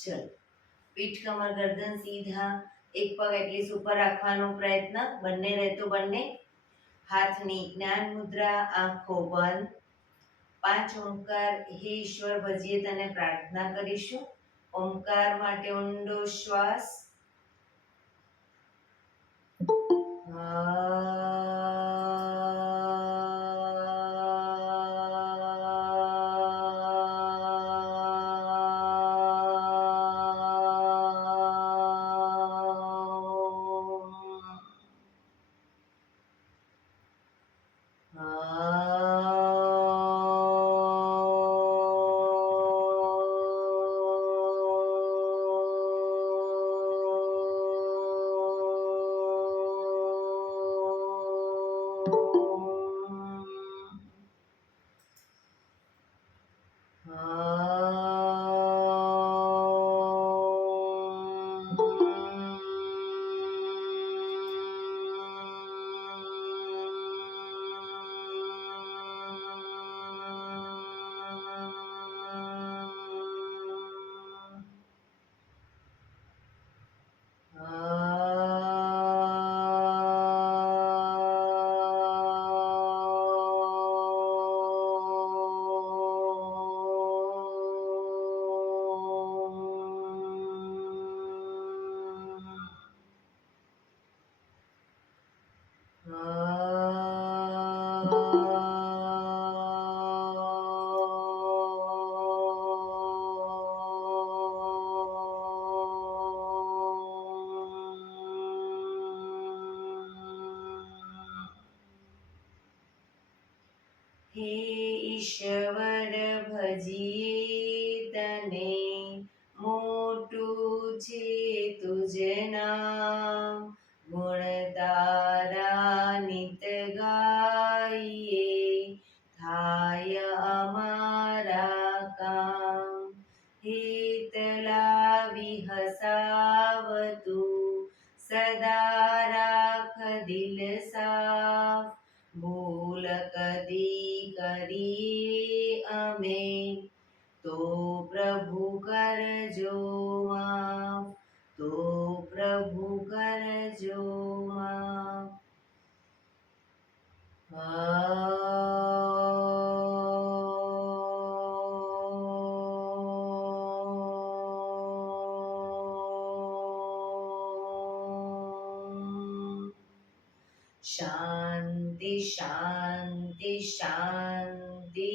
ચલો, પીઠ કમર ગરદન સીધા, એક પગ એટલીસ્ટ ઉપર રાખવાનો પ્રયત્ન, બંને રહેતો બંને. હાથની જ્ઞાન મુદ્રા, આંખો બંધ. 5 ઓમકાર હે ઈશ્વર ભજીએ તને પ્રાર્થના કરીશું. ઓમકાર માટે ઊંડો શ્વાસ. હે ઈશ્વર ભજીએ તને, મોટું છે તુજ નામ. ગુણ તારા નિત ગાઈએ, થાય અમારા કામ. હિત લાવી હસાવતું, સદા રાખ દિલ સાફ. ભૂલ કદી કરીએ અમે, તો પ્રભુ કરજો માફ. તો પ્રભુ કરજો માફ. શાંતિ શાંતિ શાંતિ.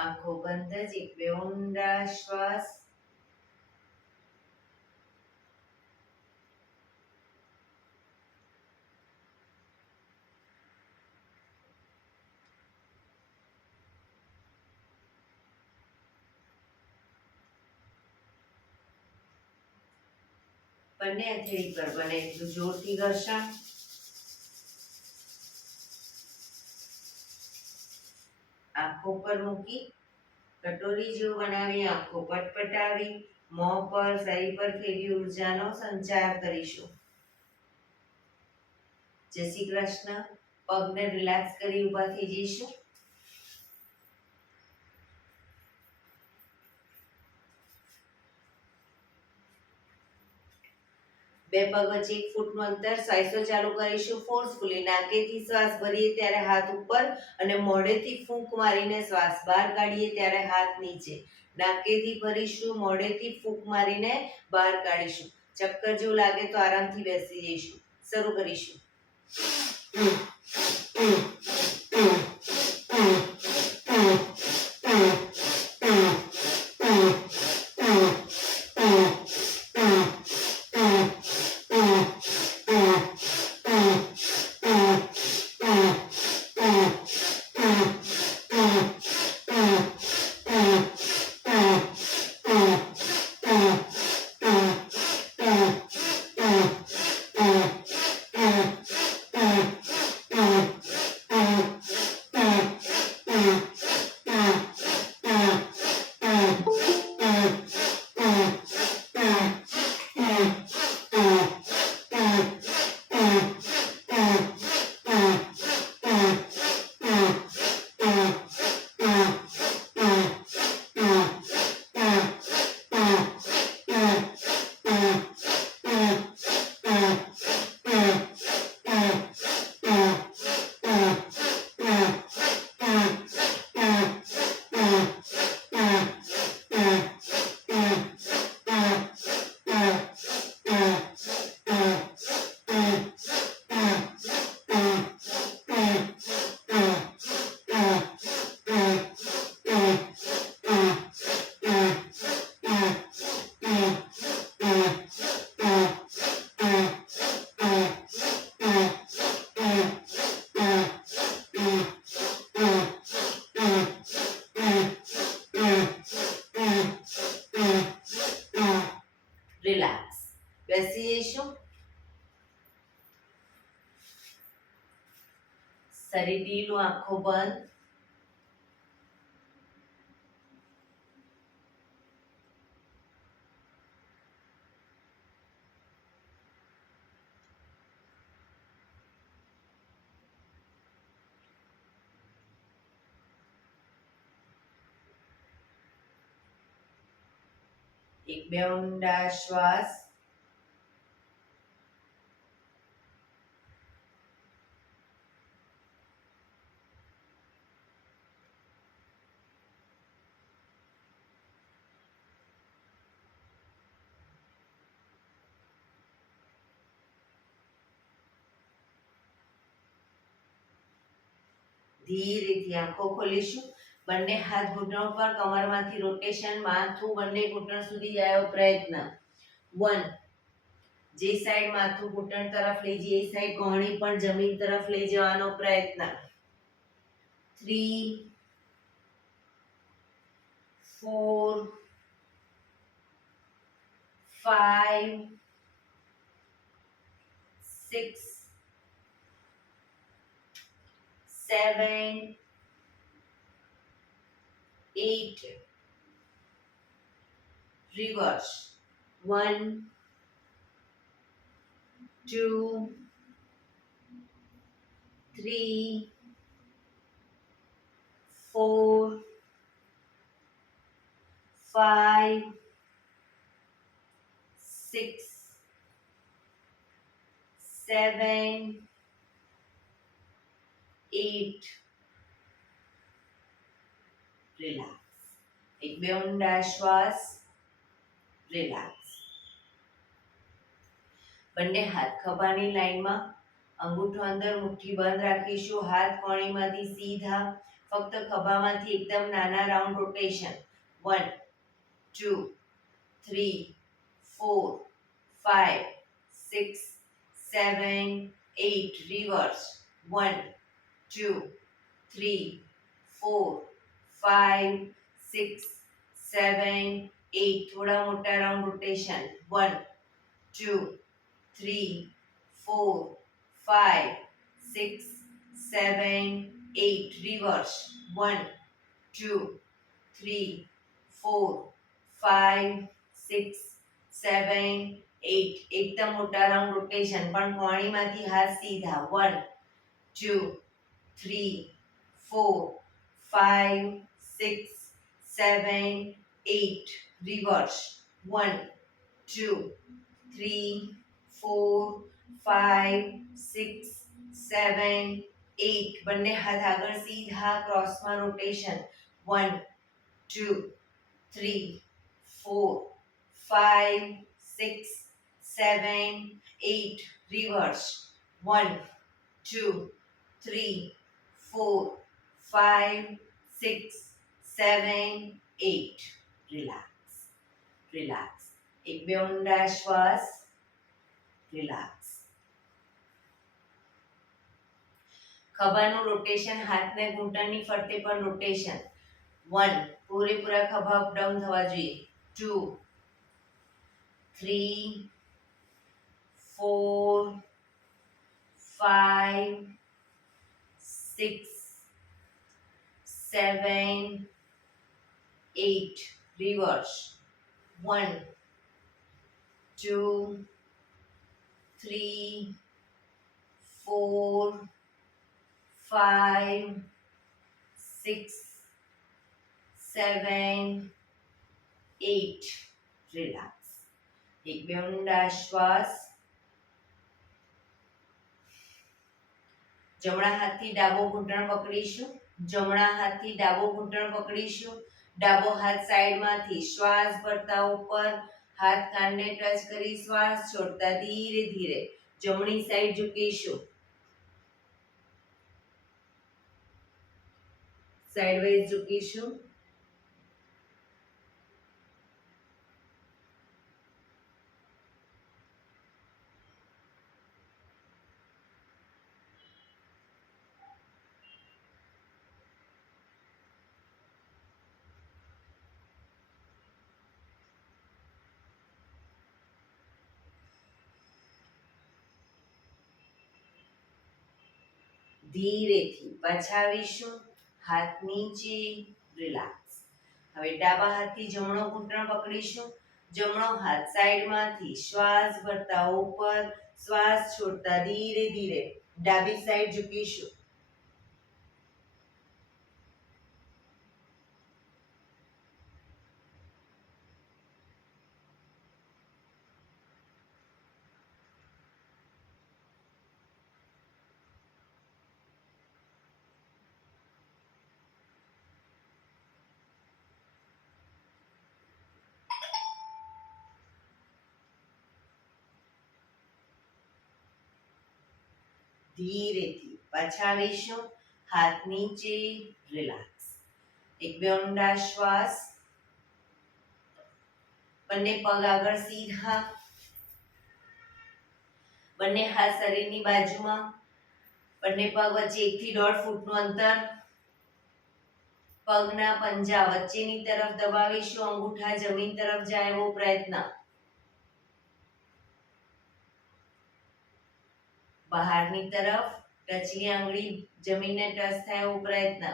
આંખો બંધ જ એક બે ઊંડા શ્વાસ. બંને હથેળી પર બને એટલું જોરથી ઘર્ષણ. આંખો પર મૂકી કટોરી જેવું બનાવી આંખો પટપટાવી, મોં પર શરીર પર ફેરી ઉર્જાનો સંચાર કરીશું. જય શ્રી કૃષ્ણ. પગને રિલેક્સ કરી ઊભા થઈ જઈશું. બે પગ વચ્ચે 1 ફૂટનું અંતર. શ્વાસો ચાલુ કરીશું ફોર્સફુલી. નાકેથી શ્વાસ ભરીએ ત્યારે હાથ ઉપર અને મોઢેથી ફૂંક મારીને શ્વાસ બહાર કાઢીએ ત્યારે હાથ નીચે. નાકેથી ભરીશું, મોઢેથી ફૂંક મારીને બહાર કાઢીશું. ચક્કર જેવું લાગે તો આરામથી બેસી જઈશું. શરૂ કરીશું. ફરી ઢીલું, આંખો બંધ. એક બે ઊંડા શ્વાસ. ધીરેથી આંખો ખોલીશું. બંને હાથ ઘૂંટણ પર, કમરમાંથી રોટેશન, માથું બંને ઘૂંટણ સુધી જાય એવો પ્રયત્ન. 1. જે સાઈડ માથું ઘૂંટણ તરફ લઈ જઈએ એ સાઈડ કોહણી પણ જમીન તરફ લઈ જવાનો પ્રયત્ન. 3 4 5 6 7 8 reverse. 1 2 3 4 5 6 7 8 રિલેક્સ. એક બે ઊંડા શ્વાસ. રિલેક્સ. બંને હાથ ખભાની લાઈનમાં, અંગૂઠો અંદર, મુઠ્ઠી બંધ રાખીશું. હાથ કોણીમાંથી સીધા, ફક્ત ખભામાંથી એકદમ નાના રાઉન્ડ રોટેશન. 1 2 3 4 5 6 7 8 રિવર્સ. 1 2 3 4 5 6 7 8 થોડા મોટા રાઉન્ડ રોટેશન. 1 2 3 4 5 6 7 8 reverse. 1 2 3 4 5 6 7 8 એકદમ મોટા રાઉન્ડ રોટેશન, પણ કોણીમાંથી હાથ સીધા. 1 2 3 4 5 6 7 8 reverse. 1 2 3 4 5 6 7 8 બંને હાથ આગળ સીધા, ક્રોસમાં રોટેશન. 1 2 3 4 5 6 7 8 reverse. 1 2 3 4 5 6 7 8 રિલેક્સ. રિલેક્સ. એક બે ઊંડા શ્વાસ. રિલેક્સ. ખભાનું રોટેશન, હાથને ઘૂંટણની ફરતે પર રોટેશન. 1 પૂરેપૂરા ખભા અપ ડાઉન થવા જોઈએ. 2 3 4 5 6 7 8 reverse. 1 2 3 4 5 6 7 8 રિલેક્સ. એક બે ઊંડા શ્વાસ. જમણા હાથથી ડાબો ઘૂંટણ પકડીશું. જમણા હાથથી ડાબો ઘૂંટણ પકડીશું. ડાબો હાથ સાઈડમાંથી, શ્વાસ ભરતા ઉપર, હાથ કાનને ટચ કરી શ્વાસ છોડતા ધીરે ધીરે જમણી સાઈડ ઝૂકીશું. સાઈડવાઇઝ ઝૂકીશું. ધીરેથી પાછા આવીશું, હાથ નીચે, રિલેક્સ. હવે ડાબા હાથથી જમણો ઘૂંટણ પકડીશું, જમણો હાથ સાઈડમાંથી શ્વાસ ભરતા ઉપર, શ્વાસ છોડતા ધીરે ધીરે ડાબી સાઈડ ઝૂકીશું. ધીરેથી પાછા આવીશું, હાથ નીચે, રિલેક્સ. એક બે ઊંડા શ્વાસ. બંને પગ આગળ સીધા, બંને હાથ શરીરની બાજુમાં, બંને પગ વચ્ચે 1 થી 1.5 ફૂટનું અંતર. પગના પંજા વચ્ચેની તરફ દબાવીશું, અંગૂઠા જમીન તરફ જાય એવો પ્રયત્ન. બહારની તરફ ટચની આંગળી જમીનને ટચ થાય એવો પ્રયત્ન.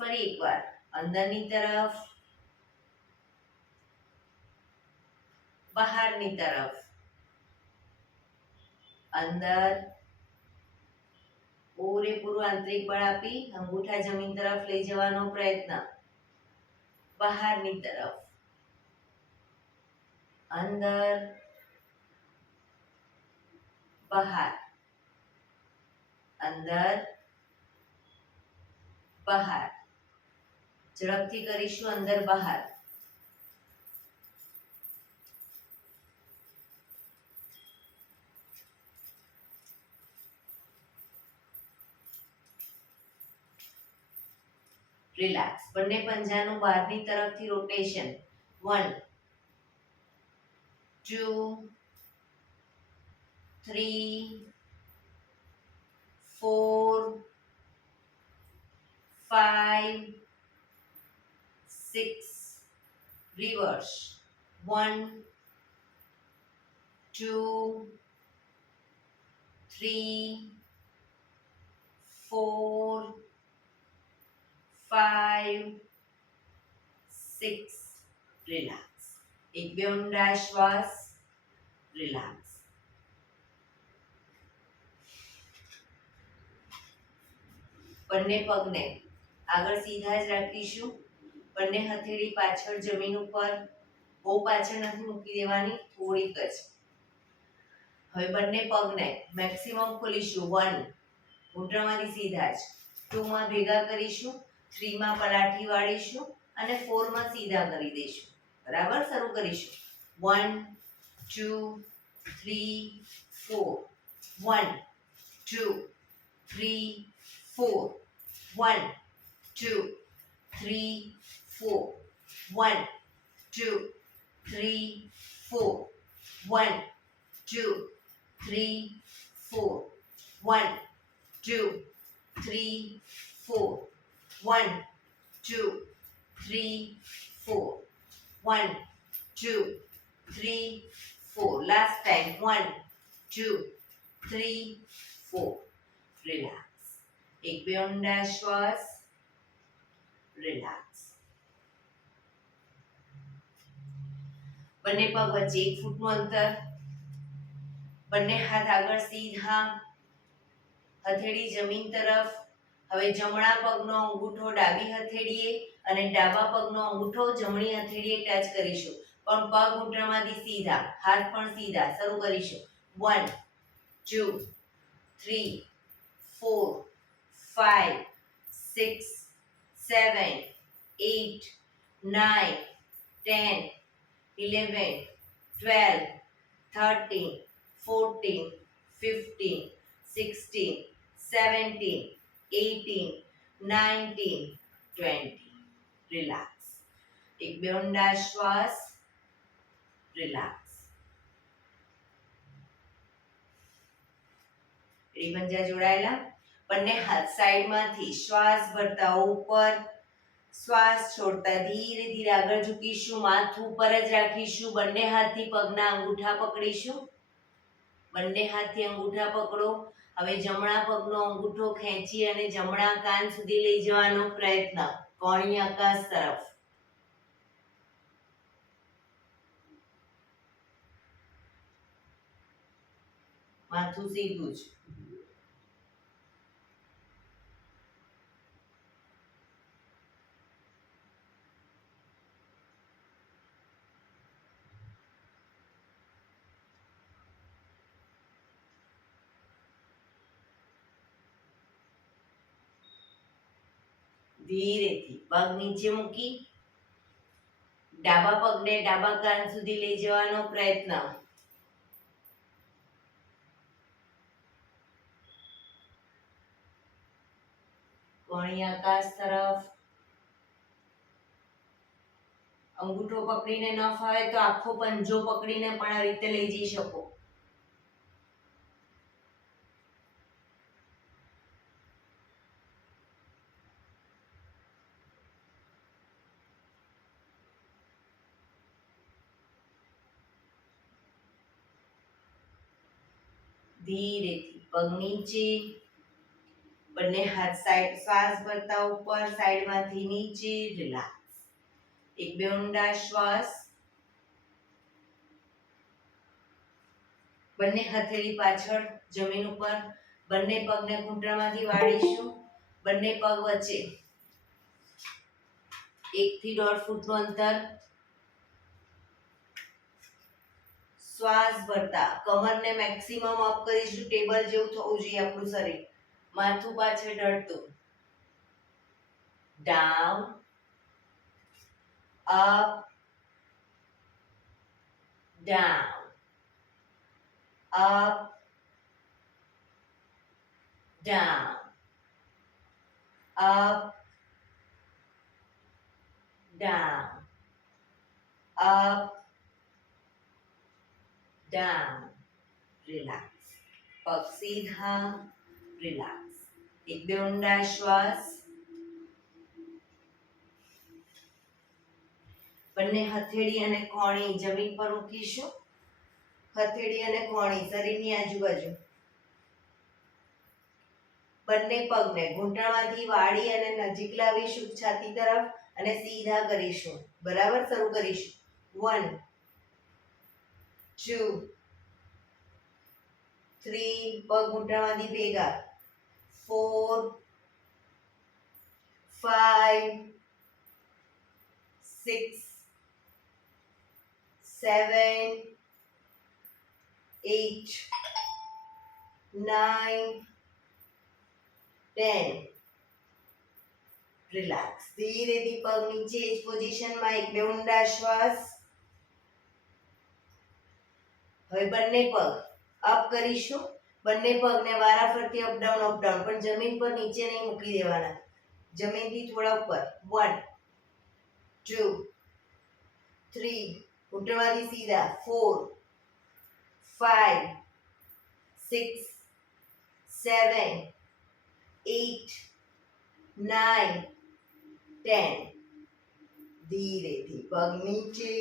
ફરી એકવાર અંદરની તરફ, બહારની તરફ. અંદર પૂરેપૂરું આંતરિક બળ આપી અંગૂઠા જમીન તરફ લઈ જવાનો પ્રયત્ન. બહારની તરફ, અંદર, બહાર, અંદર, બહાર. ઝડપથી કરીશું, અંદર બહાર. રિલેક્સ. બંને પંજાનું બહારની તરફથી રોટેશન. 1 2 3 4 5 6. રિવર્સ. 1 2 3 4 5 6. રિલેક્સ. એક બે ઊંડા શ્વાસ. રિલેક્સ. બંને પગને આગળ સીધા જ રાખીશું, બંને હથેળી પાછળ જમીન ઉપર, બહુ પાછળ નથી મૂકી દેવાની, થોડીક જ. હવે બંને પગને મેક્સિમમ ખોલીશું. 1 ઘૂંટણમાંથી સીધા જ, 2 માં ભેગા કરીશું, 3 માં પલાઠી વાળીશું અને 4 માં સીધા કરી દઈશું. બરાબર, શરૂ કરીશું. 1 2 3 4. 1 2 3 4. 1 2 3 4. 1 2 3 4. 1 2 3 4. 1 2 3 4. 1 2 3 4. 1 2 3 4. Last time. 1 2 3 4. Relax. એક બે ઊંડા શ્વાસ. રિલેક્સ. બંને પગ વચ્ચે 1 ફૂટનું અંતર. બંને હાથ આગળ સીધા, હથેળી જમીન તરફ. હવે જમણા પગનો અંગૂઠો ડાબી હથેળીએ અને ડાબા પગનો અંગૂઠો જમણી હથેળીએ ટચ કરીશું, પણ પગ ઘૂંટણમાંથી સીધા, હાથ પણ સીધા. શરૂ કરીશું. 1 2 3 4 5 6 7 8 9 10 11 12 13 14 15 16 17 18 19 20. રિલેક્સ. એક બે ઊંડા શ્વાસ. રિલેક્સ. પંજા જોડાયેલા. બંને હાથ સાઈડમાંથી શ્વાસ ભરતા ઉપર, શ્વાસ છોડતા ધીરે ધીરે આગળ ઝૂકીશું, માથું ઉપર જ રાખીશું, બંને હાથથી પગના અંગૂઠા પકડીશું. બંને હાથથી અંગૂઠા પકડો. હવે જમણા પગનો અંગૂઠો ખેંચી અને જમણા કાન સુધી લઈ જવાનો પ્રયત્ન, કોણી આકાશ તરફ. માથું સીધું જ. ધીરેથી પગ નીચે મૂકી ડાબા પગને ડાબા કાન સુધી લઈ જવાનો પ્રયત્ન. કોણી આકાશ તરફ. અંગૂઠો પકડીને ન ફાવે તો આખો પંજો પકડીને પણ આ રીતે લઈ જઈ શકો. ધીરેથી પગ નીચે, બંને હાથ સાઈડ, શ્વાસ ભરતા ઉપર, સાઈડમાંથી નીચે, રિલેક્સ. એક બે ઊંડા શ્વાસ. બંને હથેળી પાછળ જમીન ઉપર, બંને પગને ઘૂંટણમાંથી વાળીશું. બંને પગ વચ્ચે 1 થી 1.5 ફૂટનું અંતર. શ્વાસ ભરતા કમરને મેક્સિમમ અપ કરીશું. ટેબલ જેવું થવું જોઈએ આપણું શરીર. માથું પાછળ ઢળતું. Down, up, down, up, down, up, down, up, down. Relax. પગ સીધા, રિલેક્સ. એક બે ઊંડા શ્વાસ. બંને હથેળી અને કોણી જમીન પર મૂકીશું. હથેળી અને કોણી શરીરની આજુબાજુ. બંને પગને ઘૂંટણમાંથી વાળી અને નજીક લાવીશું છાતી તરફ અને સીધા કરીશું. બરાબર, શરૂ કરીશું. 1 2 3, પગ ઘૂંટણમાંથી ભેગા. 4 5 6 7 8 9 10. રિલેક્સ. ધીરેથી પગ નીચે જ પોઝિશનમાં. એક બે ઊંડા શ્વાસ. હવે બંને પગ અપ કરીશું. બંને પગને વારાફરતી અપડાઉન પણ જમીન પર નીચે નહીં મૂકી દેવાના. જમીનથી થોડા ઉપર. 1 2 3, ઘૂંટણમાંથી સીધા. 4 5 6 7 8 9 10. ધીરેથી પગ નીચે,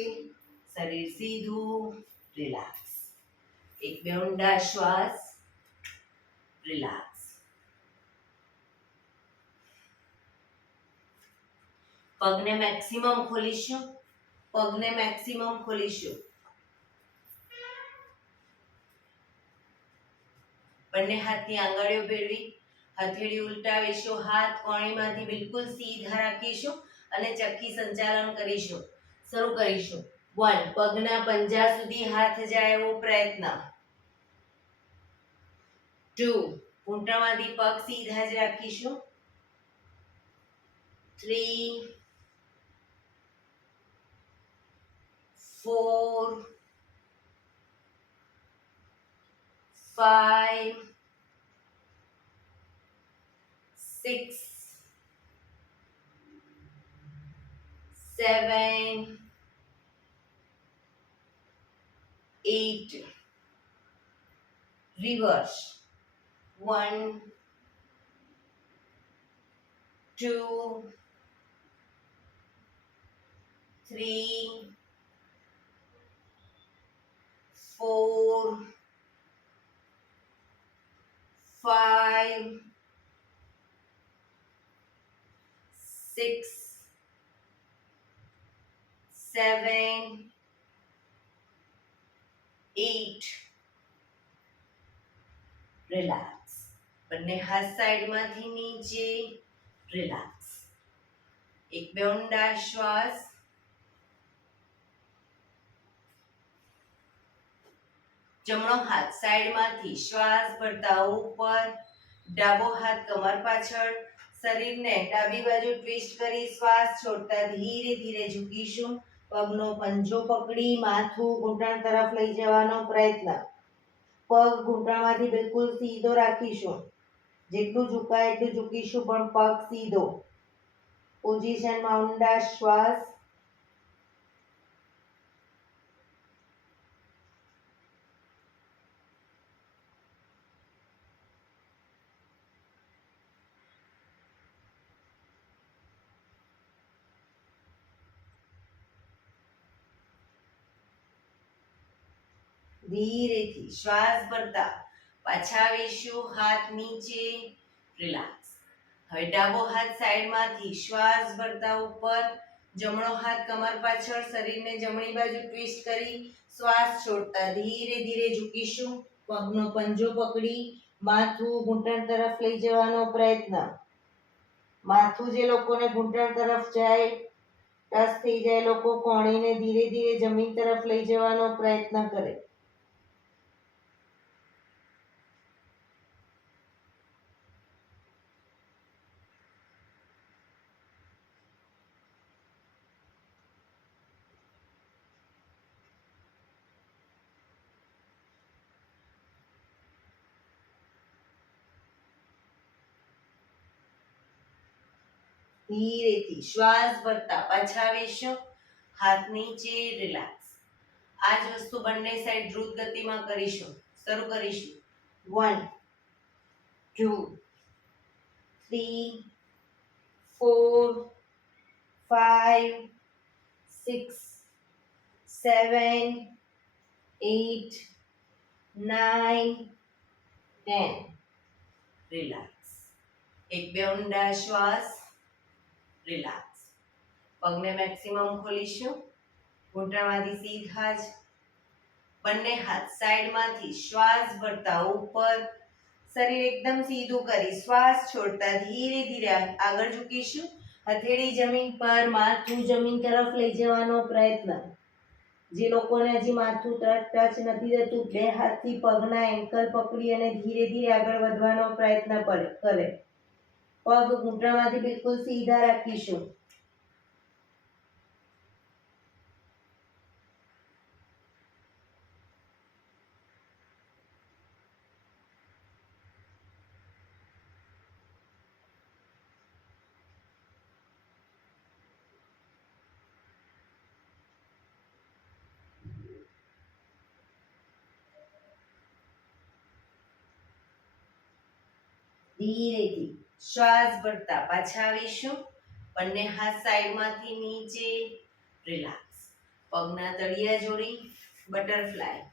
શરીર સીધું, રિલેક્સ. એક બે ઊંડા શ્વાસ. રિલેક્સ. પગને મેક્સિમમ ખોલીશું. પગને મેક્સિમમ ખોલીશું. બંને હાથની આંગળીઓ ભેળવી, હથેળી ઉલટાવીશું. હાથ કોણીમાંથી બિલકુલ સીધા રાખીશું અને ચક્કી સંચાલન કરીશું. શરૂ કરીશું. 1, પગના પંજા સુધી હાથ જાય એવો પ્રયત્ન. 2, ઘૂંટણમાંથી પગ સીધા જ રાખીશું. 3 4 5 6 7 8. Reverse. 1 2 3 4 5 6 7 8 રિલેક્સ. બંને હાથ સાઈડમાંથી નીચે, રિલેક્સ. એક બે ઊંડા શ્વાસ. જમણો હાથ સાઈડમાંથી શ્વાસ ભરતા ઉપર, ડાબો હાથ કમર પાછળ, શરીરને ડાબી બાજુ ટ્વિસ્ટ કરી શ્વાસ છોડતા ધીરે ધીરે ઝૂકીશું. પગનો પંજો પકડી માથું ઘૂંટણ તરફ લઈ જવાનો પ્રયત્ન. પગ ઘૂંટણમાંથી બિલકુલ સીધો રાખીશું. જેટલું ઝુકાય એટલું ઝૂકીશું, પણ પગ સીધો. પોઝિશનમાં ઊંડા શ્વાસ. ધીરેથી શ્વાસ ભરતા પાછા આવીશું. હાથ નીચે, રિલેક્સ. હવે ડાબો હાથ સાઈડમાંથી શ્વાસ ભરતા ઉપર, જમણો હાથ કમર પાછળ, શરીરને જમણી બાજુ ટ્વિસ્ટ કરી શ્વાસ છોડતા ધીરે ધીરે ઝૂકીશું. પગનો પંજો પકડી માથું ઘૂંટણ તરફ લઈ જવાનો પ્રયત્ન. માથું જે લોકોને ઘૂંટણ તરફ જાય, ટચ થઈ જાય, લોકો કોણીને ધીરે ધીરે જમીન તરફ લઈ જવાનો પ્રયત્ન કરે. ધીરેથી શ્વાસ ભરતા પાછા આવીશું. હાથ નીચે, રિલેક્સ. આ જ વસ્તુ બંને સાઈડ દ્રુત ગતિમાં કરીશું. શરૂ કરીશું. 1 2 3 4 5 6 7 8 9 10. રિલેક્સ. એક બે ઊંડા શ્વાસ. રિલેક્સ. પગને મેક્સિમમ ખોલીશું. ઘૂંટણમાંથી સીધા જ. બંને હાથ સાઈડમાંથી શ્વાસ ભરતા ઉપર, શરીર એકદમ સીધું કરી શ્વાસ છોડતા ધીરે ધીરે આગળ ઝૂકીશું. હથેળી જમીન પર, માથું જમીન તરફ લઈ જવાનો પ્રયત્ન. જે લોકોને હજી માથું ટચ નથી થતું, બે હાથથી પગના એન્કલ પકડી અને ધીરે ધીરે આગળ વધવાનો પ્રયત્ન કરે. પગ ઘૂંટણમાંથી બિલકુલ સીધા રાખીશું. ધીરેથી શ્વાસ ભરતા પાછા આવીશું. બંને હાથ સાઈડમાંથી નીચે, રિલેક્સ. પગના તળિયા જોડી, બટરફ્લાય.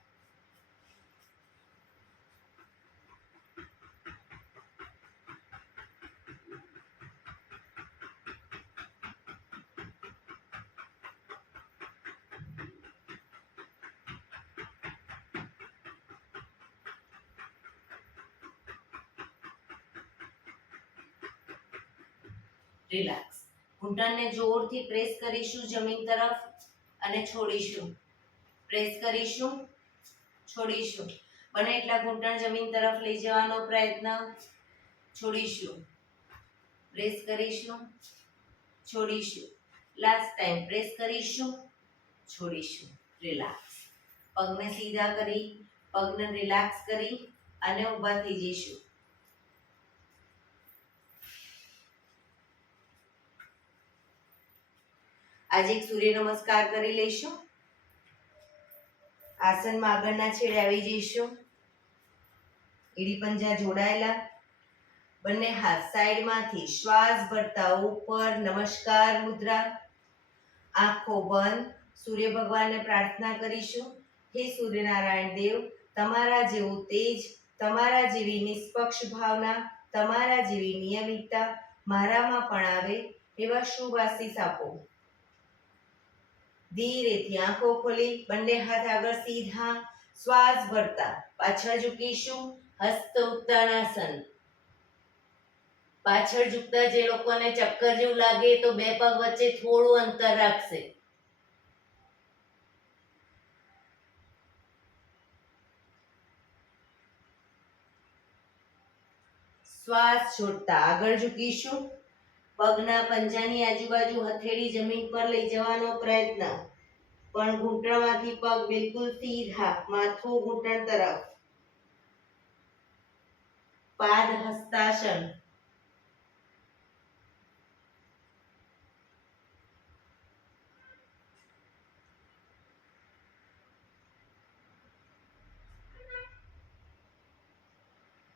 રિલેક્સ. ઘૂંટણને જોરથી પ્રેસ કરીશું જમીન તરફ અને છોડીશું. પ્રેસ કરીશું, છોડીશું. બને એટલા ઘૂંટણ જમીન તરફ લઈ જવાનો પ્રયત્ન. છોડીશું. પ્રેસ કરીશું, છોડીશું. લાસ્ટ ટાઈમ પ્રેસ કરીશું, છોડીશું. રિલેક્સ. પગને સીધા કરી, પગને રિલેક્સ કરી અને ઊભા થઈ જઈશું. આજે એક સૂર્ય નમસ્કાર કરી લઈશું. આસનમાં આગળના છેડે આવી જઈશું. એડી પંજા જોડાયેલા. બંને હાથ સાઈડમાંથી શ્વાસ ભરતા ઉપર, નમસ્કાર મુદ્રા. આંખો બંધ. સૂર્ય ભગવાનને પ્રાર્થના કરીશું. હે સૂર્યનારાયણ દેવ, તમારા જેવું તેજ તમારા જેવી નિષ્પક્ષ ભાવના, તમારા જેવી નિયમિતતા મારામાં પણ આવે એવા શુભ આશીષ આપો. ધીરેથી આંખો ખોલી બંને હાથ આગળ સીધા, શ્વાસ ભરતા પાછળ ઝૂકીશું. હસ્ત ઉત્તાનાસન. પાછળ ઝૂકતા જે લોકોને ચક્કર જેવું લાગે તો બે પગ વચ્ચે થોડું અંતર રાખશે. શ્વાસ છોડતા આગળ ઝૂકીશું. પગના પંજાની આજુબાજુ હથેળી જમીન પર લઈ જવાનો પ્રયત્ન, પણ ઘૂંટણમાંથી પગ બિલકુલ સીધા, માથું ઘૂંટણ તરફ. પાદ હસ્તાસન.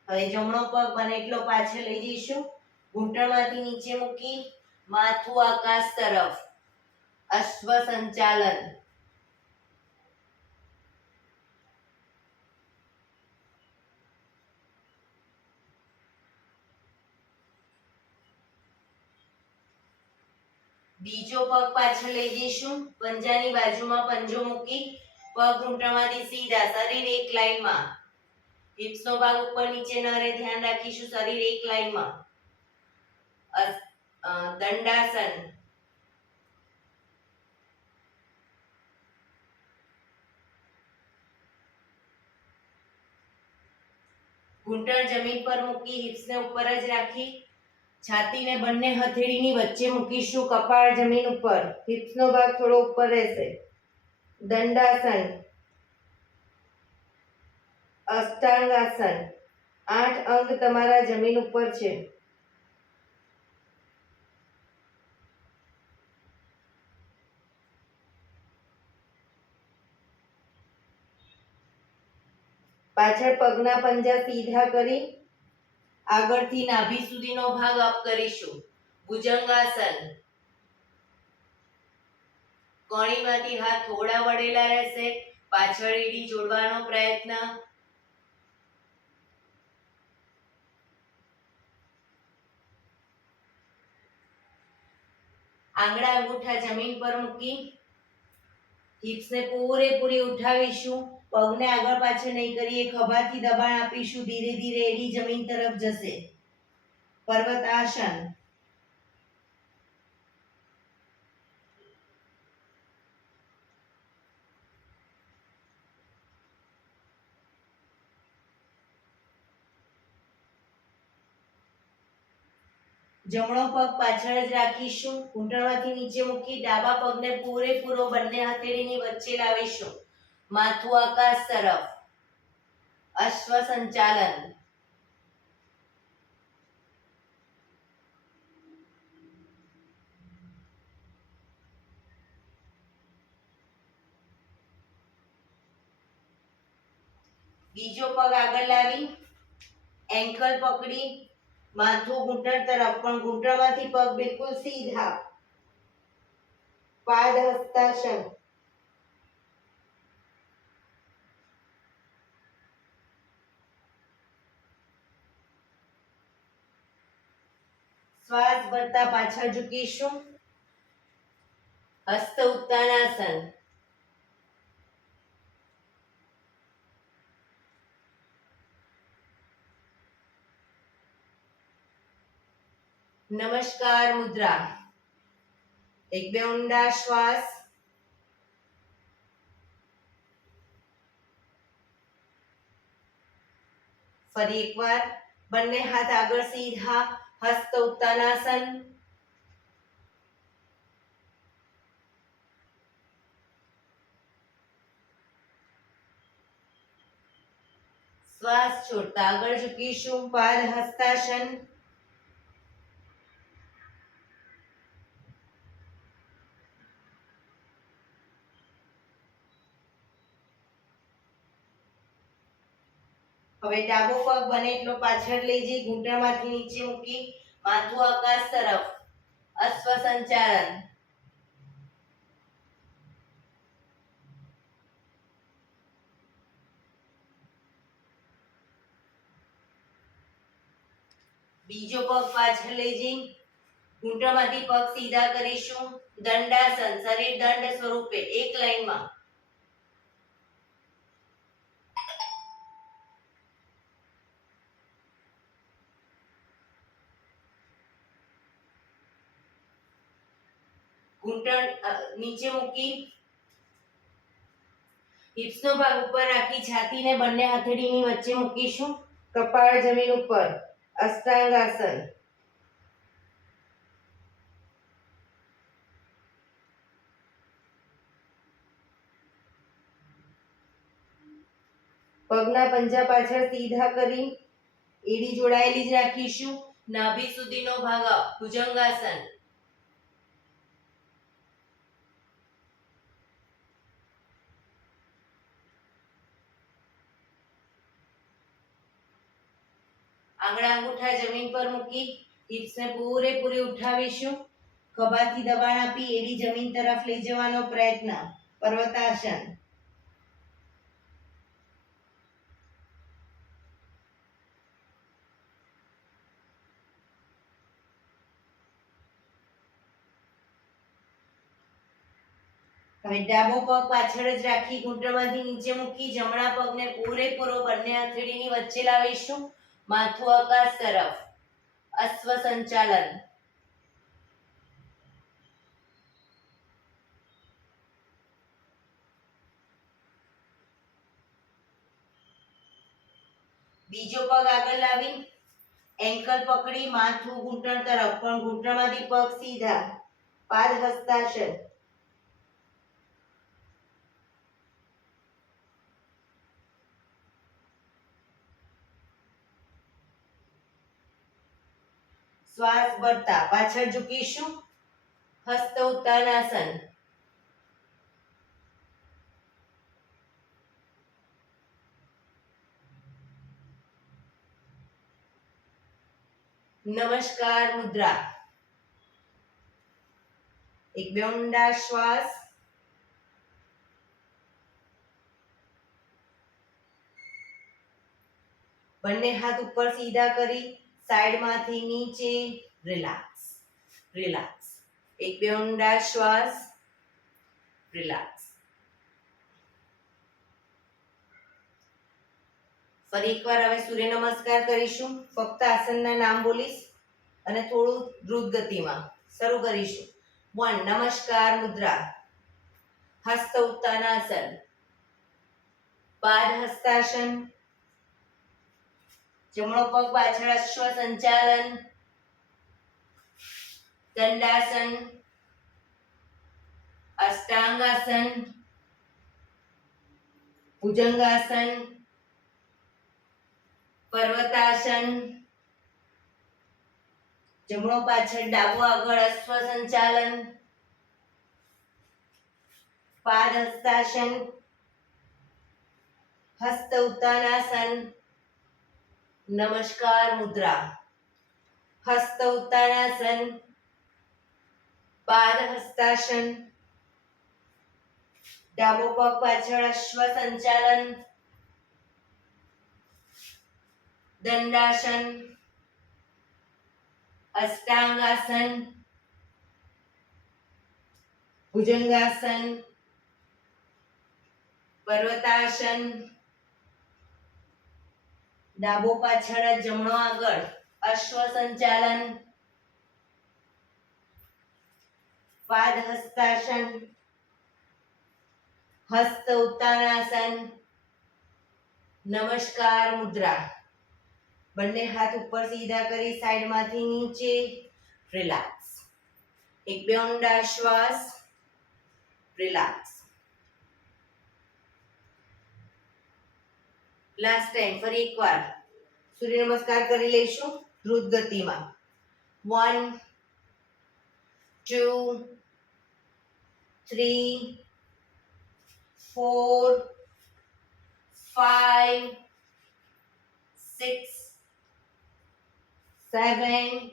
હવે જમણો પગ બને એટલો પાછળ લઈ જઈશું. ઘૂંટણમાંથી નીચે મૂકી માથું આકાશ તરફ. અશ્વ સંચાલન. બીજો પગ પાછળ લઈ જઈશું. પંજાની બાજુમાં પંજો મૂકી પગ ઘૂંટણમાંથી સીધા, શરીર એક લાઈનમાં. હિપ્સનો ભાગ ઉપર નીચે ન રહે, ધ્યાન રાખીશું. શરીર એક લાઈનમાં. દંડાસન. ઘૂંટણ જમીન પર મૂકી હિપ્સને ઉપર જ રાખી છાતીને બંને હથેળીની વચ્ચે મૂકીશું. કપાળ જમીન ઉપર, હિપ્સનો ભાગ થોડો ઉપર રહેશે. દંડાસન. અષ્ટાંગાસન. 8 અંગ તમારા જમીન ઉપર છે. પાછળ પગના પંજા સીધા કરી આગળથી નાભી સુધીનો ભાગ અપ કરીશું. ભુજંગાસન. કોણીમાંથી હાથ થોડા વળેલા રહેશે. પાછળ એડી જોડવાનો પ્રયત્ન. આંગળા અંગૂઠા જમીન પર મૂકી હિપ્સને પૂરેપૂરી ઉઠાવીશું. પગને આગળ પાછળ નહીં કરીએ, ખભાથી દબાણ આપીશું. ધીરે ધીરે એડી જમીન તરફ જશે. પર્વતાસન. જમણો પગ પાછળ જ રાખીશું. ઘૂંટણમાંથી નીચે મૂકી ડાબા પગને પૂરેપૂરો બંને હથેળીની વચ્ચે લાવીશું. માથું આકાશ તરફ. અશ્વ સંચાલન. બીજો પગ આગળ લાવી એન્કલ પકડી માથું ઘૂંટણ તરફ, પણ ઘૂંટણમાંથી પગ બિલકુલ સીધા. પાદ હસ્તાસન. શ્વાસ ભરતા પાછળ ઝૂકીશું. હસ્ત ઉત્તાનાસન. નમસ્કાર મુદ્રા. એક બે ઊંડા શ્વાસ. ફરી એકવાર બંને હાથ આગળ સીધા. હસ્ત ઉત્તાનાસન. શ્વાસ છોડતા આગળ ઝૂકીશું. પાદ હસ્તાસન. હવે ડાબો પગ બને એટલો પાછળ લઈ જઈ ઘૂંટણમાંથી નીચે મૂકી માથું આકાશ તરફ. અશ્વ સંચાલન. બીજો પગ પાછળ લઈ જઈ ઘૂંટણમાંથી પગ સીધા કરીશું. દંડાસન, શરીર દંડ સ્વરૂપે એક લાઈનમાં. ઘૂંટણ નીચે મૂકી હિપ્સનો ભાગ ઉપર રાખી છાતીને બંને હથેળીની વચ્ચે મૂકીશું. કપાળ જમીન ઉપર. અષ્ટાંગાસન. પગના પંજા પાછળ સીધા કરી એડી જોડાયેલી જ રાખીશું. નાભી સુધીનો ભાગ ભુજંગાસન. આંગળા અંગૂઠા જમીન પર મૂકી હિપ્સને પૂરેપૂરી ઉઠાવીશું. ખભાથી દબાણ આપી એડી જમીન તરફ લઈ જવાનો પ્રયત્ન. પર્વતાસન. હવે ડાબો પગ પાછળ જ રાખી ઘૂંટણમાંથી નીચે મૂકી જમણા પગને પૂરેપૂરો બંને હથેળીની વચ્ચે લાવીશું. માથું આકાશ તરફ. અશ્વ સંચાલન. બીજો પગ આગળ લાવી એન્કલ પકડી માથું ઘૂંટણ તરફ, પણ ઘૂંટણમાંથી પગ સીધા. પાદ હસ્તાસન. શ્વાસ ભરતા પાછળ ઝૂકીશું. હસ્ત ઉત્તાનાસન. નમસ્કાર મુદ્રા. એક બે ઊંડા શ્વાસ. બંને હાથ ઉપર સીધા કરી સાઈડમાંથી નીચે. Relax, relax. એક બે ઊંડા શ્વાસ. રિલેક્સ. ફરી એકવાર હવે સૂર્ય નમસ્કાર કરીશું. ફક્ત આસનના નામ બોલીશ અને થોડું દ્રુત ગતિમાં શરૂ કરીશું. 1. નમસ્કાર મુદ્રા. હસ્ત ઉત્તાનાસન. પાદ હસ્તાસન. જમણો પગ પાછળ અશ્વ સંચાલન. દંડાસન. અષ્ટાંગાસન. ભુજંગાસન. પર્વતાસન. જમણો પાછળ ડાબો આગળ અશ્વ સંચાલન. પાદ હસ્તાસન. હસ્ત ઉત્તાનાસન. નમસ્કાર મુદ્રા. હસ્ત ઉત્તાનાસન. પાદ હસ્તાસન. ડાબો પગ પાછળ અશ્વ સંચાલન. દંડાસન. અષ્ટાંગાસન. ભુજંગાસન. પર્વતાસન. ડાબો પાછળ જમણો આગળ અશ્વ સંચાલન. પાદ હસ્તાસન. હસ્ત ઉત્તાનાસન. નમસ્કાર મુદ્રા. બંને હાથ ઉપર સીધા કરી સાઈડમાંથી નીચે. રિલેક્સ. એક બે ઊંડા શ્વાસ. રિલેક્સ. લાસ્ટ ટાઈમ ફરી એકવાર સૂર્ય નમસ્કાર કરી લઈશું દ્રુત ગતિમાં. 1 2 3 4 5 6 7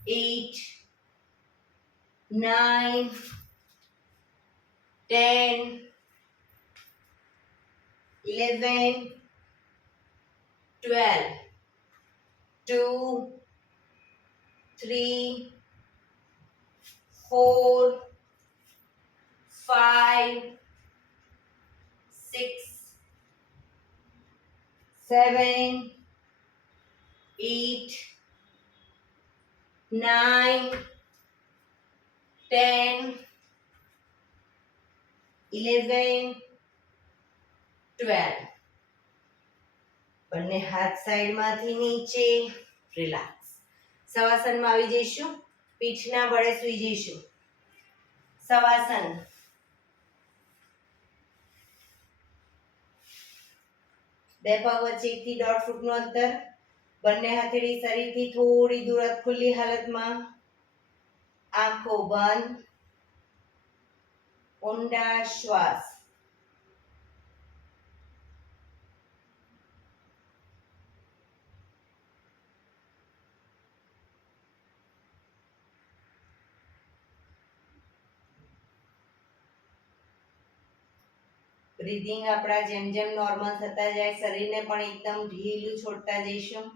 8 9 10 11 12 2, 3, 4, 5, 6, 7, 8, 9, 10, 11, 12. બંને હાથ સાઈડમાંથી નીચે, રિલેક્સ. શવાસનમાં આવી જઈશું, પીઠના બળે સૂઈ જઈશું. શવાસન. બે પગ વચ્ચે 1 થી 1.5 ફૂટનું અંતર. બંને હથેળી શરીરથી થોડી દૂર ખુલ્લી હાલતમાં. આંખો બંધ. ઊંડા શ્વાસ. બ્રીધિંગ આપણા જેમ જેમ નોર્મલ થતા જાય, શરીરને પણ એકદમ ઢીલું છોડતા જઈશું.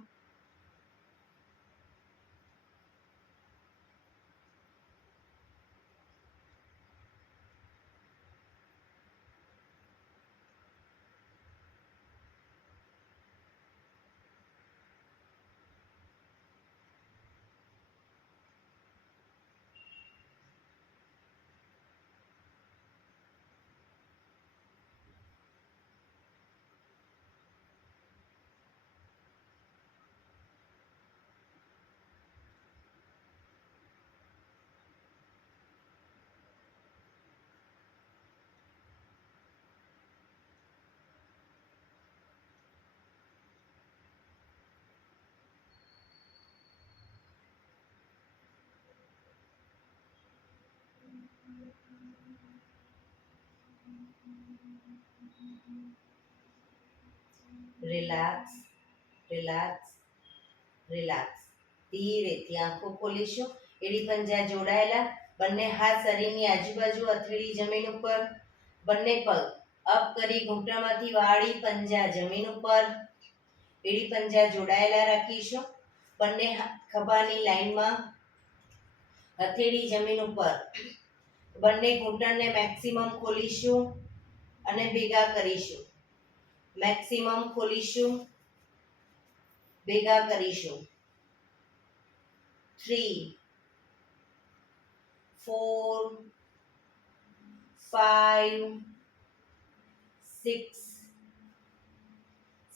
Relax, relax, relax. ધીરેથી આંખો ખોલીશું. એડી પંજા જોડાયેલા. બંને હાથ શરીરની આજુબાજુ, હથેળી જમીન ઉપર. બંને પગ અપ કરી ઘૂંટણમાંથી વાળી, પંજા જમીન ઉપર. એડી પંજા જોડાયેલા રાખીશું. બંને ખભાની લાઈનમાં, હથેળી જમીન ઉપર. બંને ઘૂંટણને મેક્સિમમ ખોલીશું અને ભેગા કરીશું. મેક્સિમમ ખોલીશું, ભેગા કરીશું. 3, 4, 5, 6,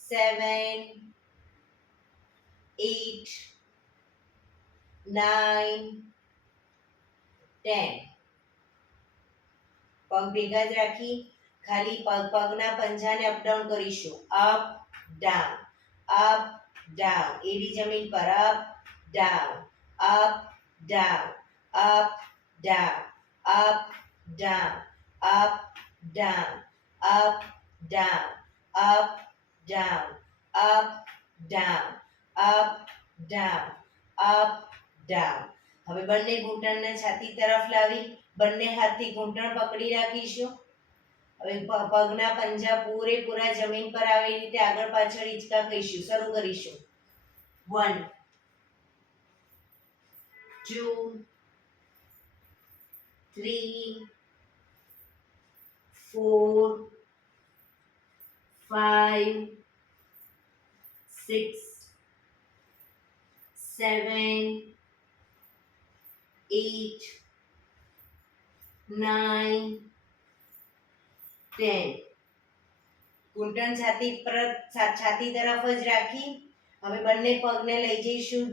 7, 8, 9, 10. પગ ભેગા જ રાખી ખાલી પગના પંજાને અપડાઉન કરીશું. Up down, up down. એડી જમીન પર. Up down, up down, up down, up down, up down, up down, up down, up down, up down, up down. હવે બંને ઘૂંટણને છાતી તરફ લાવી બંને હાથથી ઘૂંટણ પકડી રાખીશું. હવે પગના પંજા પૂરેપૂરા જમીન પર આવે એ રીતે આગળ પાછળ હિંચકા કહીશું. શરૂ કરીશું. 1, 2, 3, 4, 5, 6, 7, 8, 9, 10. ઘૂંટણ છાતી તરફ જ રાખી હવે બંને પગને લઈ જઈશું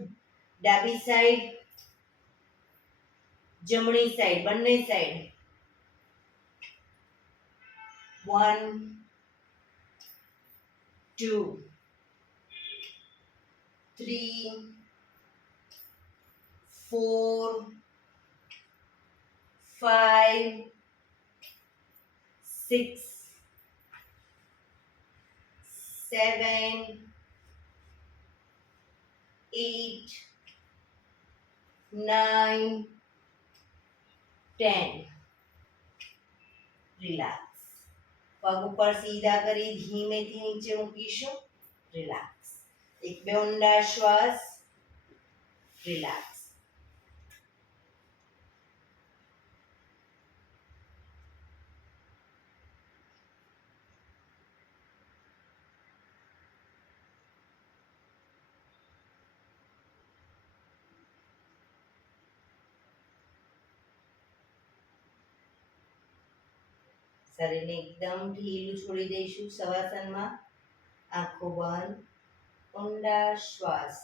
ડાબી સાઈડ, જમણી સાઈડ, બંને સાઈડ. 1, 2, 3, 4, 5, 6, 7, 8, 9, 10. રિલેક્સ. પગ ઉપર સીધા કરી ધીમેથી નીચે મૂકીશું. રિલેક્સ. એક બે ઊંડા શ્વાસ. રિલેક્સ. શરીરને એકદમ ઢીલું છોડી દઈશું શવાસનમાં. આંખો બંધ. ઊંડા શ્વાસ.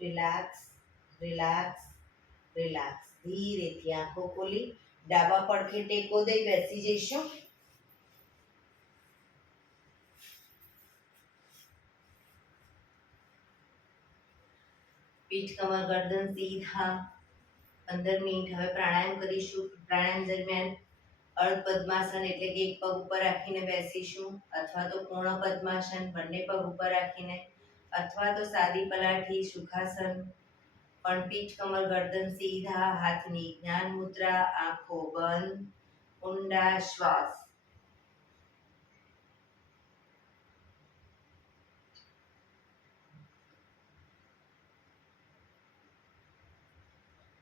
રિલેક્સ. રિલેક્સ. રિલેક્સ. ધીરેથી આંખો ખોલી ડાબા પડખે ટેકો દઈ બેસી જઈશું. પીઠ કમર ગરદન સીધા. 15 મિનિટ હવે પ્રાણાયામ કરીશું. પ્રાણાયામ દરમિયાન અર્ધ પદ્માસન એટલે કે એક પગ ઉપર રાખીને બેસીશું, અથવા તો પૂર્ણ પદ્માસન બંને પગ ઉપર રાખીને, અથવા તો સાદી પલાઠી સુખાસન. પણ પીઠ કમર ગરદન સીધા, હાથની જ્ઞાન મુદ્રા, આંખો બંધ, ઊંડા શ્વાસ.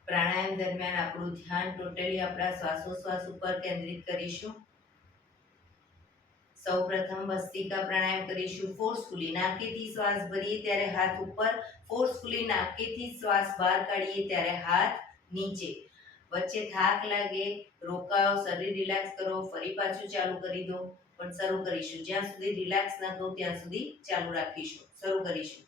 પ્રાણાયામ દરમિયાન આપણું ધ્યાન ટોટલી આપણા શ્વાસોશ્વાસ ઉપર કેન્દ્રિત કરીશું. સૌપ્રથમ ભસ્ત્રિકા પ્રાણાયામ કરીશું. ફોર્સફુલી નાકેથી શ્વાસ ભરીએ ત્યારે હાથ ઉપર, ફોર્સફુલી નાકેથી શ્વાસ બહાર કાઢીએ ત્યારે હાથ નીચે. વચ્ચે થાક લાગે, રોકાઓ, શરીર રિલેક્સ કરો, ફરી પાછું ચાલુ કરી દો. પણ શરૂ કરીશું. જ્યાં સુધી રિલેક્સ ના થવું ત્યાં સુધી ચાલુ રાખીશું. શરૂ કરીશું.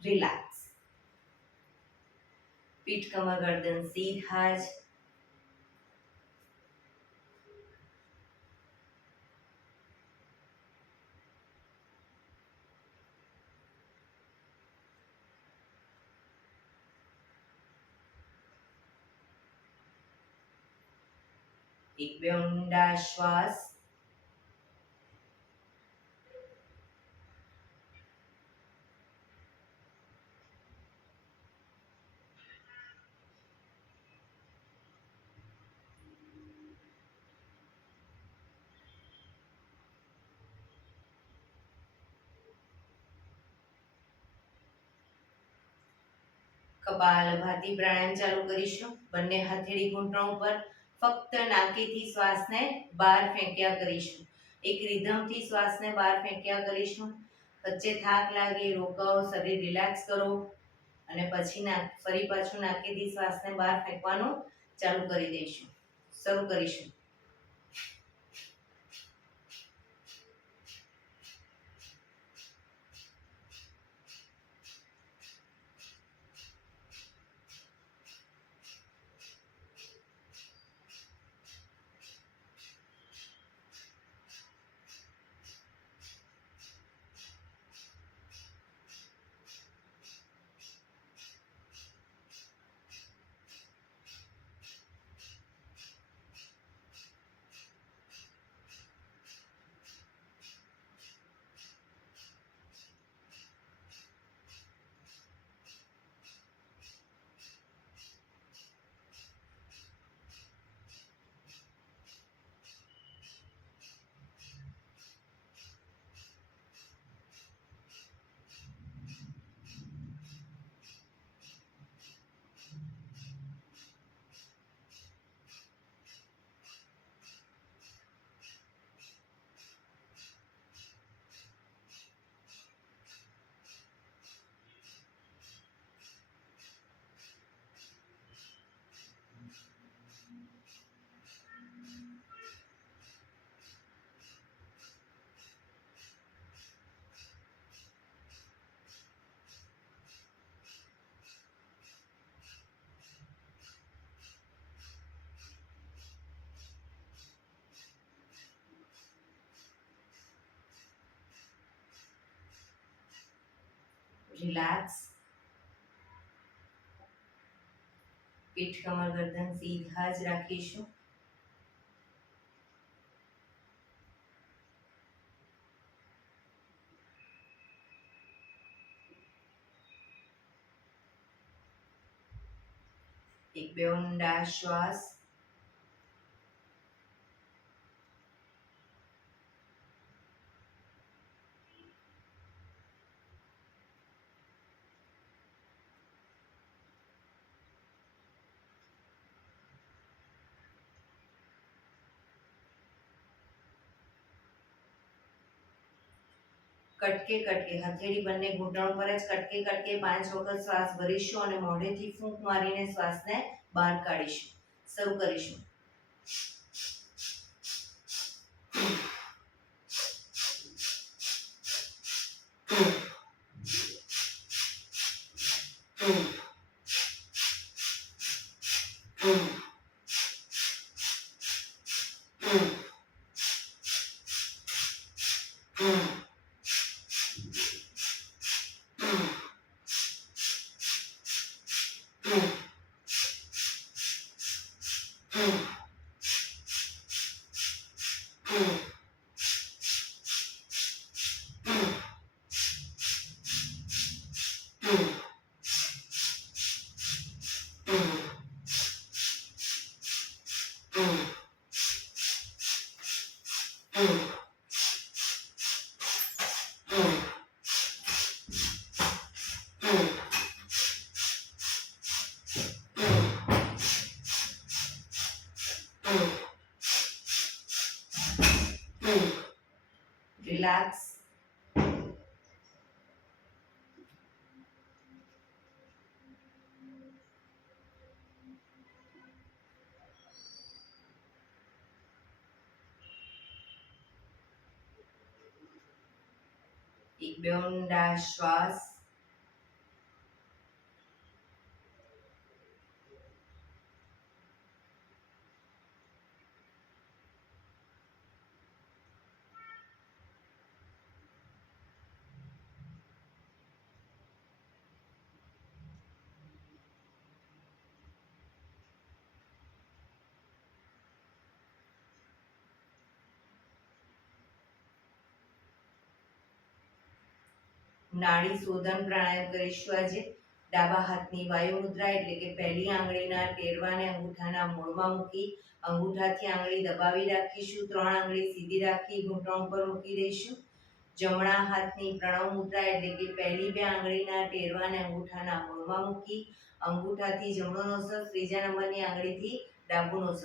રિલેક્સ. પીઠ કમર ગરદન સીધા જ. એક બે ઊંડા શ્વાસ. કપાલભાતિ પ્રાણાયામ ચાલુ કરીશું. બંને હથેળી ઘૂંટણ ઉપર. ફક્ત નાકેથી શ્વાસને બહાર ફેંક્યા કરીશું. એક રિધમથી શ્વાસને બહાર ફેંક્યા કરીશું. વચ્ચે થાક લાગે, રોકાઓ, શરીર રિલેક્સ કરો અને પછી ફરી પાછું નાકેથી શ્વાસને બહાર ફેંકવાનું ચાલુ કરી દઈશું. શરૂ કરીશું. રિલેક્સ. પીઠ કમર ગરદન સીધા જ રાખીશું. એક બે ઊંડા શ્વાસ. કટકે કટકે હથેળી બંને ઘૂંટણ પર જ કટકે કટકે 5 વખત શ્વાસ ભરીશું અને મોઢેથી ફૂંક મારીને શ્વાસને બહાર કાઢીશું. શરૂ કરીશું. રિલેક્સ. એક બે ઊંડા શ્વાસ. નાડી શોધન પ્રાણાયામ કરીશું આજે. ડાબા હાથની વાયુ મુદ્રા એટલે કે પહેલી આંગળીના ટેરવાને અંગૂઠાના મૂળમાં મૂકી અંગૂઠાથી આંગળી દબાવી રાખીશું. 3 આંગળી સીધી રાખી ઘૂંટણ ઉપર મૂકી દઈશું. જમણા હાથની પ્રણવ મુદ્રા એટલે કે પહેલી 2 આંગળીના ટેરવાને અંગૂઠાના મૂળમાં મૂકી અંગૂઠાથી જમણો નોસસ, ત્રીજા નંબરની આંગળીથી ડાબું નોસસ.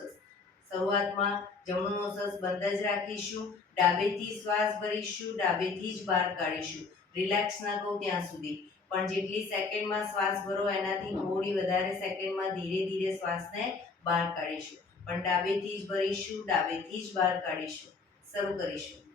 શરૂઆતમાં જમણું નોસસ બંધ જ રાખીશું. ડાબેથી શ્વાસ ભરીશું, ડાબેથી જ બહાર કાઢીશું. રિલેક્સ ના કહું ત્યાં સુધી, પણ જેટલી સેકન્ડમાં શ્વાસ ભરો એનાથી થોડી વધારે સેકન્ડમાં ધીરે ધીરે શ્વાસને બહાર કાઢીશું. પણ ડાબેથી જ ભરીશું, ડાબેથી જ બહાર કાઢીશું. શરૂ કરીશું.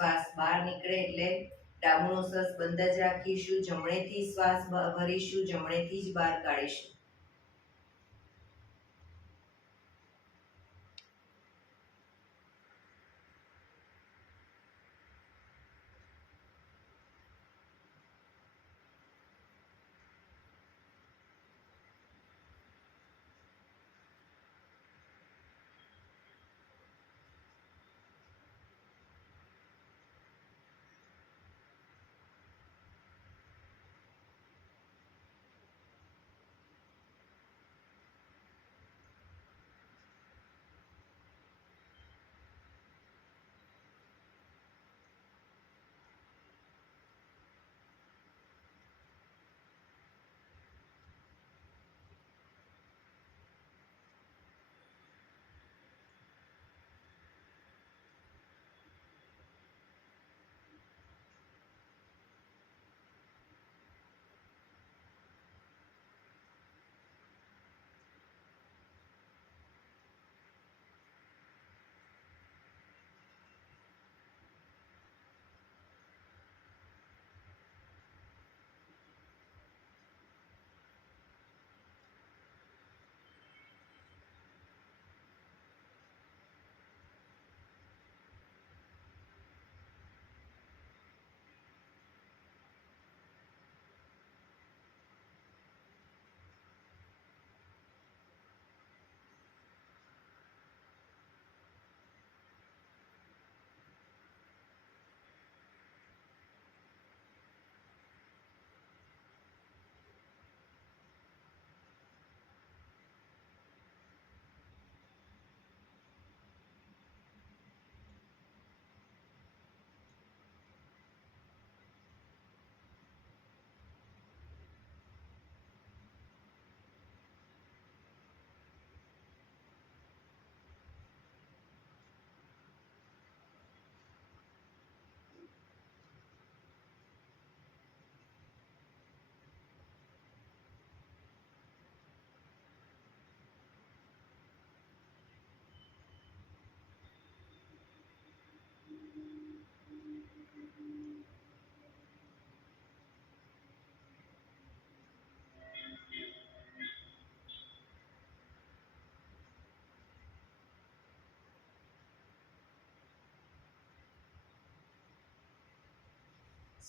શ્વાસ બહાર નીકળે એટલે ડાબુનો શ્વાસ બંધ જ રાખીશું, જમણેથી શ્વાસ ભરીશું, જમણેથી જ બહાર કાઢીશું.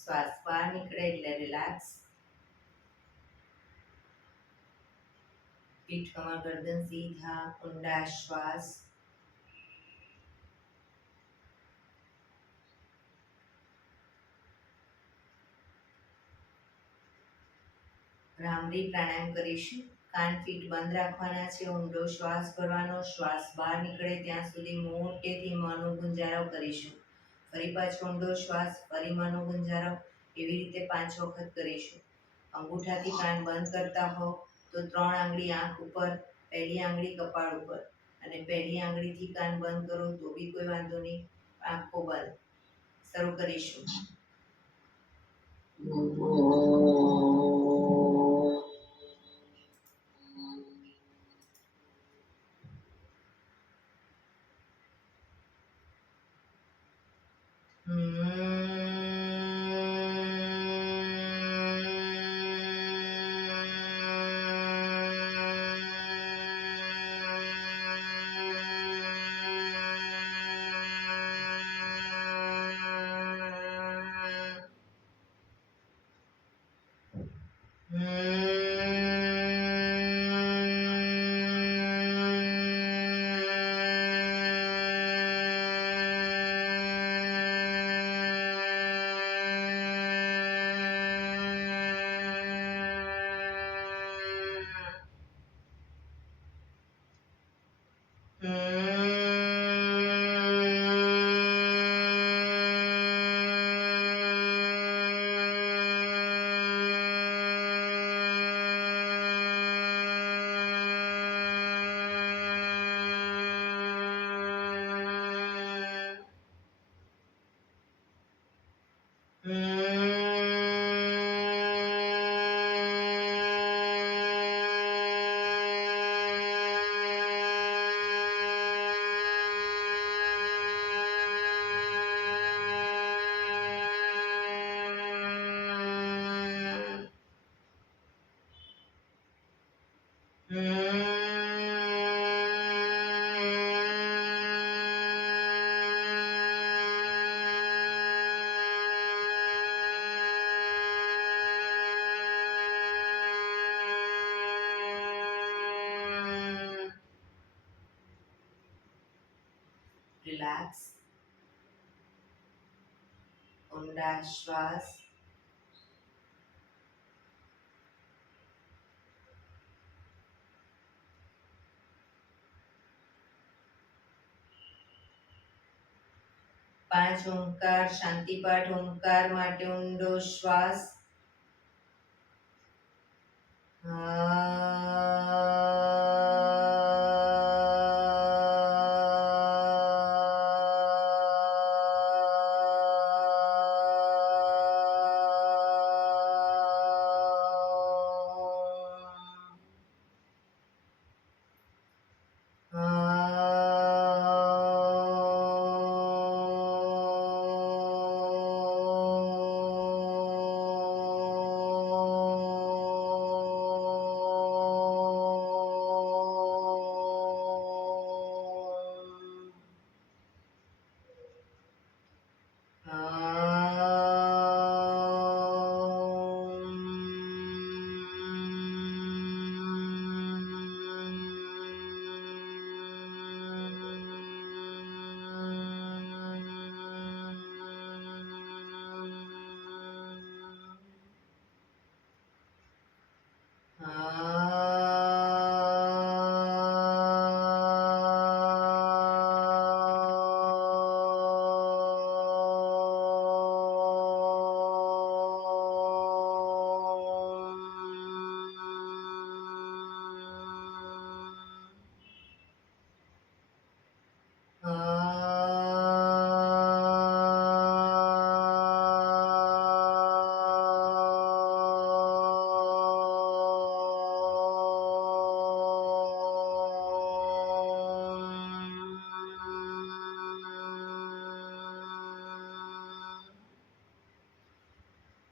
શ્વાસ બહાર નીકળે એટલે રિલેક્સ. પીઠ કમર ગરદન સીધા, ઊંડા શ્વાસ. ભ્રામરી પ્રાણાયામ કરીશું. કાન પીઠ બંધ રાખવાના છે, ઊંડો શ્વાસ ભરવાનો, શ્વાસ બહાર નીકળે ત્યાં સુધી મોટેથી મોંનો ગુંજારો કરીશું. ફરી પાછો ઊંડો શ્વાસ, ફરી મોંનો ગુંજારો, એવી રીતે 5 વખત કરીશું. અંગૂઠાથી કાન બંધ કરતા હો તો 3 આંગળી આંખ ઉપર, પહેલી આંગળી કપાળ ઉપર, અને પહેલી આંગળીથી કાન બંધ કરો તો બી કોઈ વાંધો નહીં. આંખો બંધ. શરૂ કરીશું. રિલેક્સ. ઊંડા શ્વાસ. પાંચ ઓમકાર શાંતિપાઠ ઓમકાર માટે ઊંડો શ્વાસ.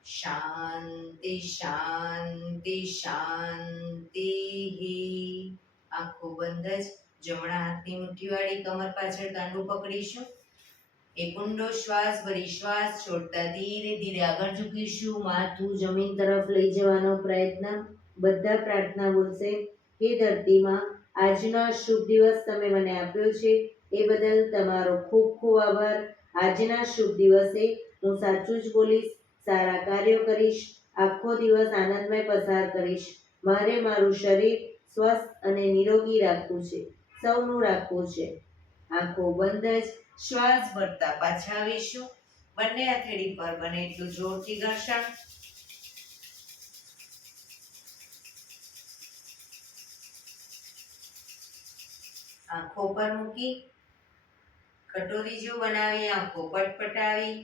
શાંતિ શાંતિ શાંતિ. આંખો બંધ જ. જમણા હાથની મુઠ્ઠી વાળી કમર પાછળ કાંડું પકડીશું. એક ઊંડો શ્વાસ ભરી શ્વાસ છોડતા ધીરે ધીરે આગળ ઝૂકીશું. માથું જમીન તરફ લઈ જવાનો પ્રયત્ન. બધા પ્રાર્થના બોલશે. હે ધરતીમાં, આજનો શુભ દિવસ તમે મને આપ્યો છે એ બદલ તમારો ખૂબ ખૂબ આભાર. આજના શુભ દિવસે હું સાચું જ બોલીશ, સારા કાર્યો કરીશ, આખો દિવસ આનંદમય પસાર કરીશ. મારે મારું શરીર સ્વસ્થ અને નિરોગી રાખવું છે, સૌનું રાખવું છે. આંખો બંધ જ શ્વાસ ભરતા પાછા આવીશું. બંને હથેળી પર બને એટલું જોરથી ઘર્ષણ. આંખો પર મૂકી કટોરી જેવું બનાવી આંખો પટપટાવી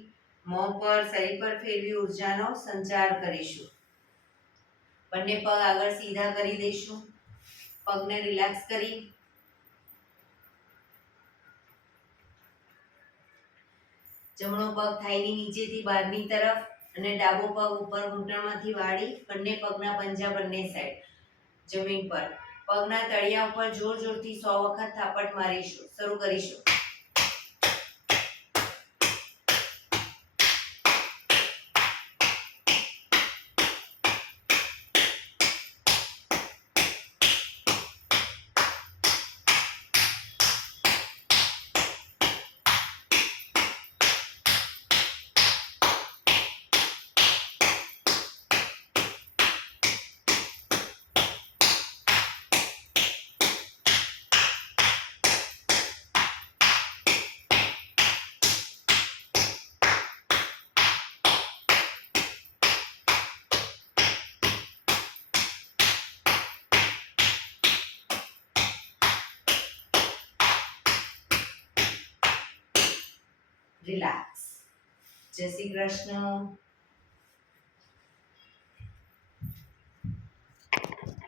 મોં પર શરીર પર ફેરવી ઉર્જાનો સંચાર કરીશું. બંને પગ આગળ સીધા કરી દઈશું. પગને રિલેક્સ કરી જમણો પગ થાઈની નીચેથી બહારની તરફ અને ડાબો પગ ઉપર ઘૂંટણમાંથી વાળી બંને પગના પંજા બંને સાઈડ જમીન પર. પગના તળિયા ઉપર જોર જોરથી 100 વખત થાપટ મારીશું. શરૂ કરીશું. રિલેક્સ. જય શ્રી કૃષ્ણ.